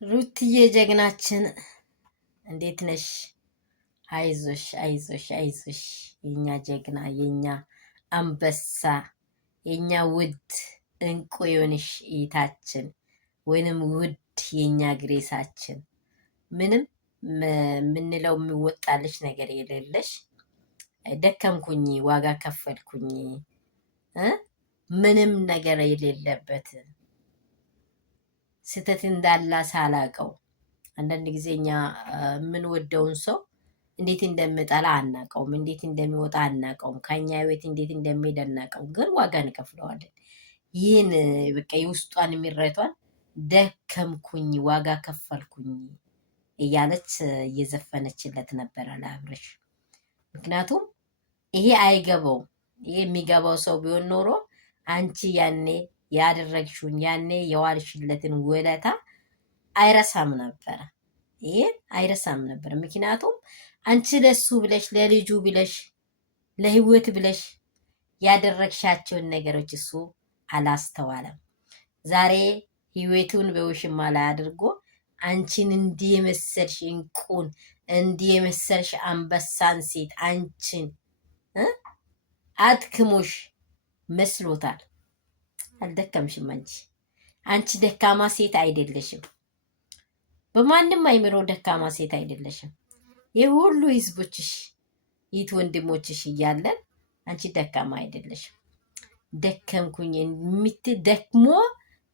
ሩትዬ ጀግናችን እንዴት ነሽ? አይዞሽ አይዞሽ አይዞሽ የኛ ጀግና የኛ አንበሳ የኛ ውድ እንቁ የሆንሽ እይታችን ወይንም ውድ የኛ ግሬሳችን ምንም ምንለው የሚወጣልሽ ነገር የሌለሽ ደከምኩኝ ዋጋ ከፈልኩኝ ምንም ነገር የሌለበት ስተት እንዳላ ሳላቀው አንዳንድ ጊዜ እኛ የምንወደውን ሰው እንዴት እንደምጠላ አናቀውም፣ እንዴት እንደሚወጣ አናቀውም፣ ከኛ ቤት እንዴት እንደሚሄድ አናቀውም። ግን ዋጋ እንከፍለዋለን። ይህን በቃ የውስጧን የሚረቷን ደከምኩኝ ዋጋ ከፈልኩኝ እያለች እየዘፈነችለት ነበረ ለአብርሽ። ምክንያቱም ይሄ አይገባውም። ይሄ የሚገባው ሰው ቢሆን ኖሮ አንቺ ያኔ ያደረግሽውን ያኔ የዋልሽለትን ውለታ አይረሳም ነበረ። ይሄን አይረሳም ነበር። ምክንያቱም አንቺ ለሱ ብለሽ ለልጁ ብለሽ ለህይወት ብለሽ ያደረግሻቸውን ነገሮች እሱ አላስተዋለም። ዛሬ ህይወቱን በውሽማ ላይ አድርጎ አንቺን እንዲህ የመሰልሽ እንቁን እንዲህ የመሰልሽ አንበሳን ሴት አንቺን አድክሞሽ መስሎታል። አልደከምሽም። አንቺ ደካማ ሴት አይደለሽም። በማንም አይምሮ ደካማ ሴት አይደለሽም። የሁሉ ህዝቦችሽ ይት ወንድሞችሽ እያለን አንቺ ደካማ አይደለሽም። ደከምኩኝ ደክሞ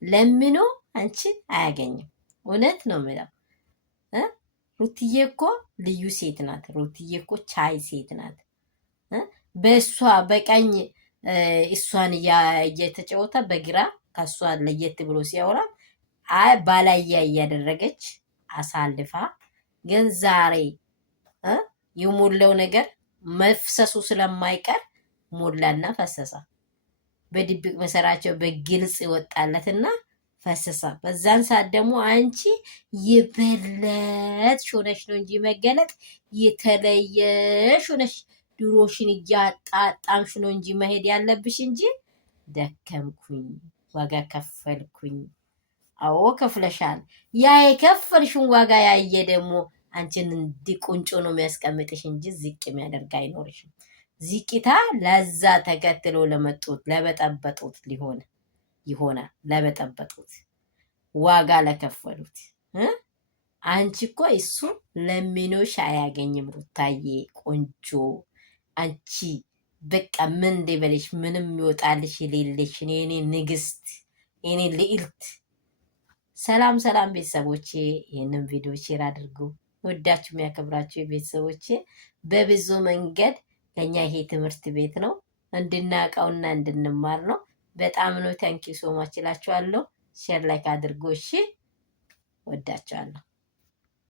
ለምኖ አንቺን አያገኝም። እውነት ነው የምለው። ሩትዬ እኮ ልዩ ሴት ናት። ሩትዬ እኮ ቻይ ሴት ናት። በእሷ በቀኝ እሷን እየተጫወተ በግራ ከእሷ ለየት ብሎ ሲያወራ ባላያ እያደረገች አሳልፋ፣ ግን ዛሬ የሞላው ነገር መፍሰሱ ስለማይቀር ሞላና ፈሰሳ። በድብቅ መሰራቸው በግልጽ ይወጣለትና ፈሰሳ። በዛን ሰዓት ደግሞ አንቺ የበለጥሽ ሆነሽ ነው እንጂ መገለጥ የተለየሽ ሆነሽ ድሮሽን እያጣጣምሽ ነው እንጂ መሄድ ያለብሽ እንጂ ደከምኩኝ ዋጋ ከፈልኩኝ። አዎ ከፍለሻል። ያ የከፈልሽውን ዋጋ ያየ ደግሞ አንቺን እንዲህ ቁንጮ ነው የሚያስቀምጥሽ እንጂ ዝቅ የሚያደርግ አይኖርሽም። ዝቅታ ለዛ ተከትሎ ለመጡት ለበጠበጡት ይሆናል ለበጠበጡት ዋጋ ለከፈሉት። አንቺ እኮ እሱ ለሚኖሽ አያገኝም። ሩታዬ ቆንጆ አንቺ በቃ ምን እንደበለሽ ምንም ይወጣልሽ የሌለሽ የኔ ንግስት የኔ ልዕልት። ሰላም ሰላም ቤተሰቦቼ፣ ይህንን ቪዲዮ ሼር አድርጉ። ወዳችሁ የሚያከብራችሁ ቤተሰቦቼ፣ በብዙ መንገድ ለእኛ ይሄ ትምህርት ቤት ነው እንድናውቀውና እንድንማር ነው። በጣም ነው ታንኪ ሶ ማች እላችኋለሁ። ሼር ላይክ አድርጎ እሺ። ወዳችኋለሁ።